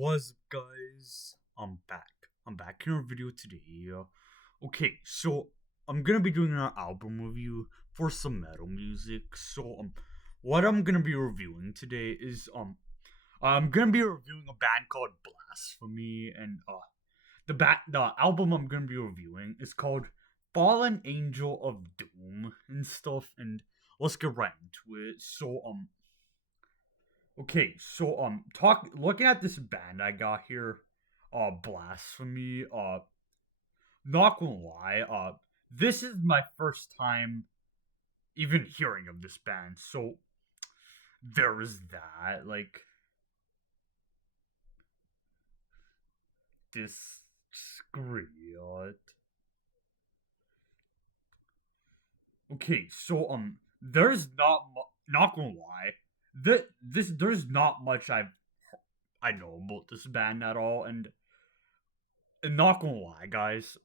What's up, guys? I'm back. I'm back in a video today. Okay, so I'm gonna be doing an album review for some metal music. What I'm gonna be reviewing today is I'm gonna be reviewing a band called Blasphemy, and the album I'm gonna be reviewing is called Fallen Angel of Doom and stuff. And let's get right into it. Okay, talk looking at this band I got here, Blasphemy, not gonna lie, this is my first time even hearing of this band, so there is that, like, this screen. Okay, there's not gonna lie, there's not much I know about this band at all, and not gonna lie, guys.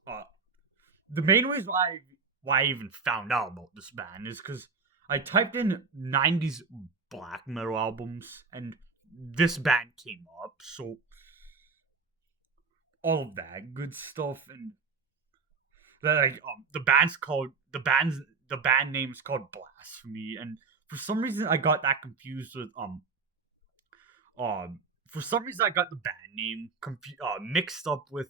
The main reason why I even found out about this band is because I typed in '90s black metal albums, and this band came up. So all of that good stuff, and the band name is called Blasphemy, and for some reason I got that confused with for some reason I got the band name mixed up with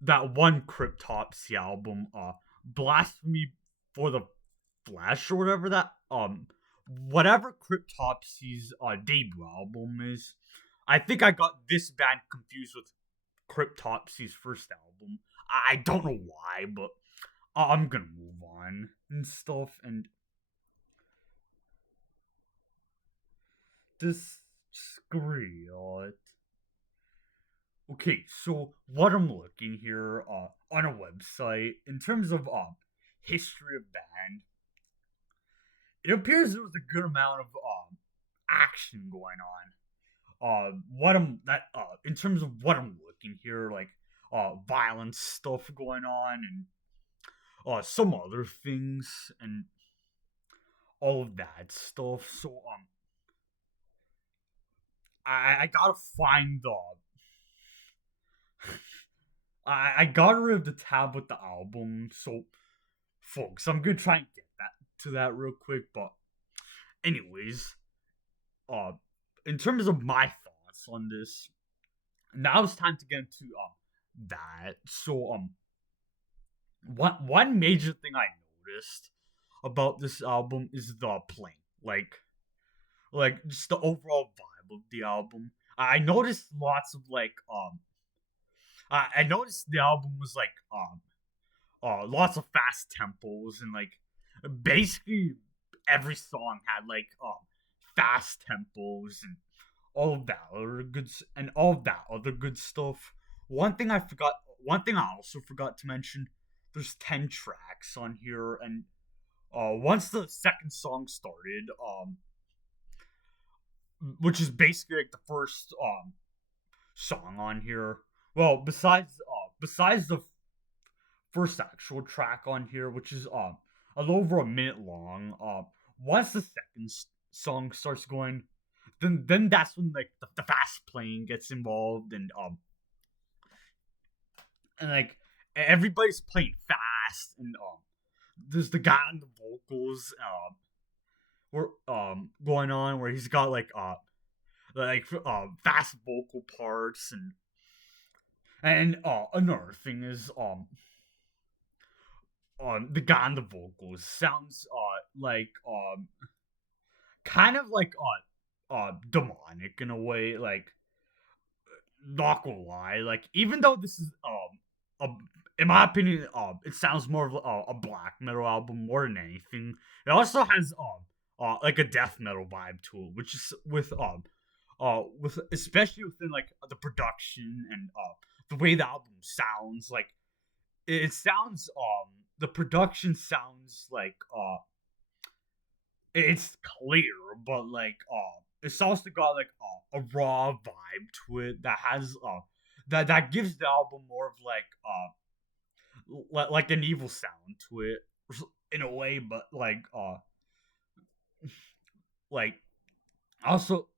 that one Cryptopsy album, Blasphemy for the Flesh or whatever whatever Cryptopsy's debut album is. I think I got this band confused with Cryptopsy's first album. I don't know why, but I'm gonna move on and stuff. And this screen. Okay, so what I'm looking here on a website in terms of history of band, it appears there was a good amount of action going on. What I'm that In terms of what I'm looking here, like violent stuff going on, and some other things, and all of that stuff. I gotta find the I got rid of the tab with the album. So, folks, I'm gonna try and get that to that real quick. But, anyways, uh, in terms of my thoughts on this, now it's time to get into that. One major thing I noticed about this album is the playing, like just the overall vibe of the album. I noticed lots of I noticed the album was like lots of fast tempos, and like basically every song had like fast tempos and all of that other good stuff. One thing I also forgot to mention, there's 10 tracks on here, and once the second song started, which is basically like the first song on here. Well, besides the first actual track on here, which is a little over a minute long. Once the second song starts going, then that's when like the fast playing gets involved, and like everybody's playing fast, and there's the guy on the vocals where going on where he's got fast vocal parts, and another thing is the guy on the vocals sounds kind of like demonic in a way, like, not gonna lie, like, even though this is in my opinion, it sounds more of a black metal album more than anything. It also has like a death metal vibe to it, which is with especially within like the production and the way the album sounds. Like, it sounds the production sounds like it's clear, but like it's also got like a raw vibe to it that has that gives the album more of like an evil sound to it in a way, but like also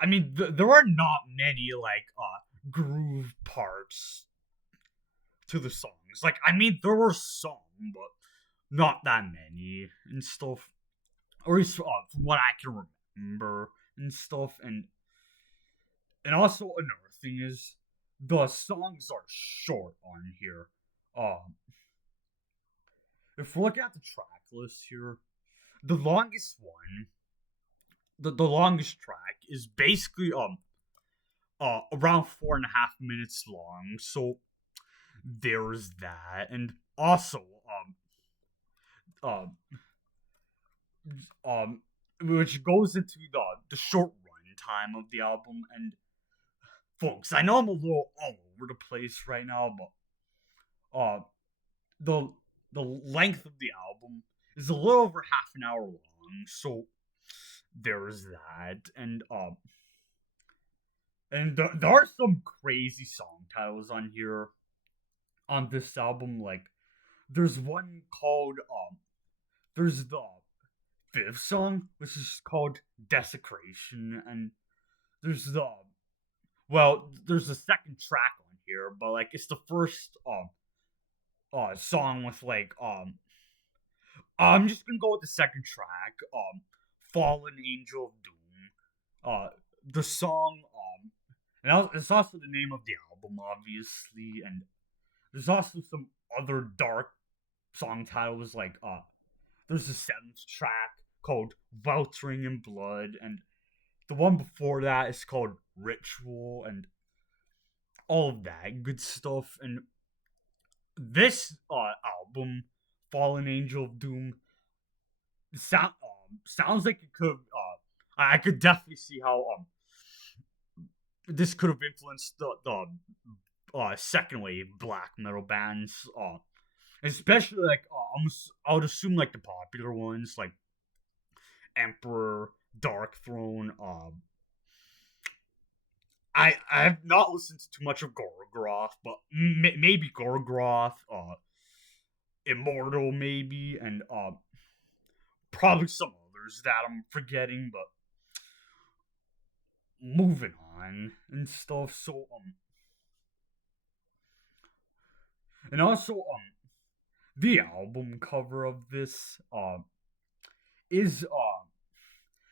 I mean, there are not many like groove parts to the songs. Like, I mean, there were some, but not that many and stuff. Or at least from what I can remember and stuff. And also another thing is the songs are short on here. Um, if we're looking at the track list here, the longest one, the longest track is basically around 4.5 minutes long. So there's that, and also um um which goes into the short run time of the album. And folks, I know I'm a little all over the place right now, but the the length of the album is a little over half an hour long. So there's that. And there are some crazy song titles on here on this album. Like, there's one called there's the fifth song, which is called Desecration. And there's there's the second track on here, but like it's the first song with like I'm just gonna go with the second track, Fallen Angel of Doom. The song and it's also the name of the album, obviously. And there's also some other dark song titles, like there's a seventh track called Weltering in Blood, and the one before that is called Ritual, and all of that good stuff. And this album, Fallen Angel of Doom, sounds like it could. I could definitely see how this could have influenced the second wave black metal bands, especially like I would assume like the popular ones like Emperor, Dark Throne. I have not listened to too much of Gorgoroth, but maybe Gorgoroth, Immortal, maybe, and probably some others that I'm forgetting. But moving on and stuff. So and also the album cover of this is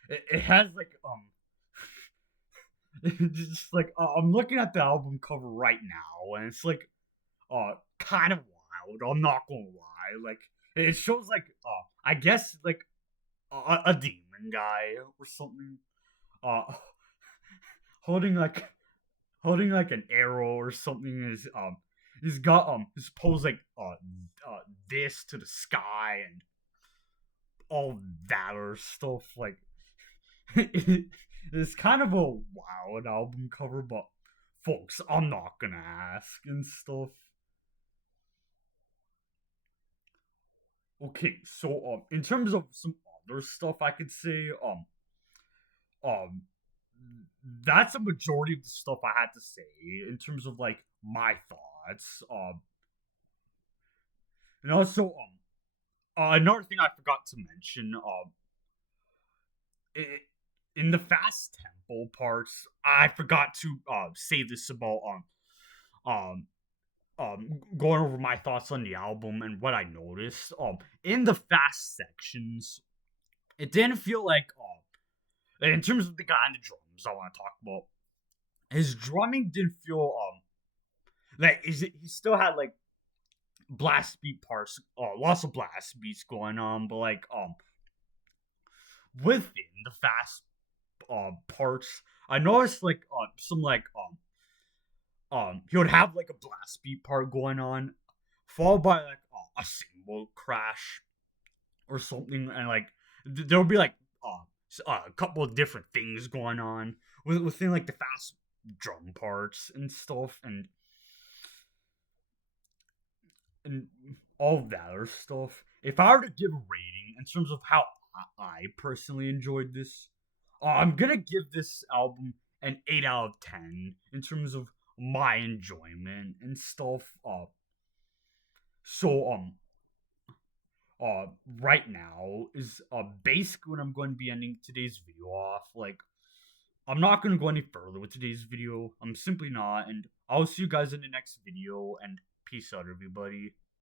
it has like it's just like I'm looking at the album cover right now, and it's like kind of wild. I'm not gonna lie. Like, it shows like I guess like a demon guy or something uh holding like an arrow or something. Is he's got his pose like this to the sky and all that or stuff. Like, it's kind of a wild album cover, but folks, I'm not gonna ask and stuff. Okay, so in terms of some other stuff I could say, um that's a majority of the stuff I had to say in terms of like my thoughts. And also another thing I forgot to mention, i in the fast tempo parts, I forgot to say this about um going over my thoughts on the album and what I noticed. In the fast sections, it didn't feel like in terms of the guy on the drums I want to talk about, his drumming didn't feel like he still had like blast beat parts, lots of blast beats going on, but like within the fast parts, I noticed like some like he would have like a blast beat part going on, followed by like a cymbal crash or something, and like there would be like a couple of different things going on within like the fast drum parts and stuff. And all of that other stuff. If I were to give a rating in terms of how I personally enjoyed this, I'm gonna give this album an 8 out of 10 in terms of my enjoyment and stuff. So uh right now is basically when I'm going to be ending today's video off. Like, I'm not gonna go any further with today's video. I'm simply not, and I'll see you guys in the next video. And peace out, everybody.